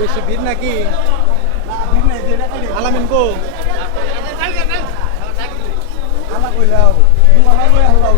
বেশি ভিড় নাকি? আলামিন কো? আলা কইলাও দুমালা লই আল্লাহ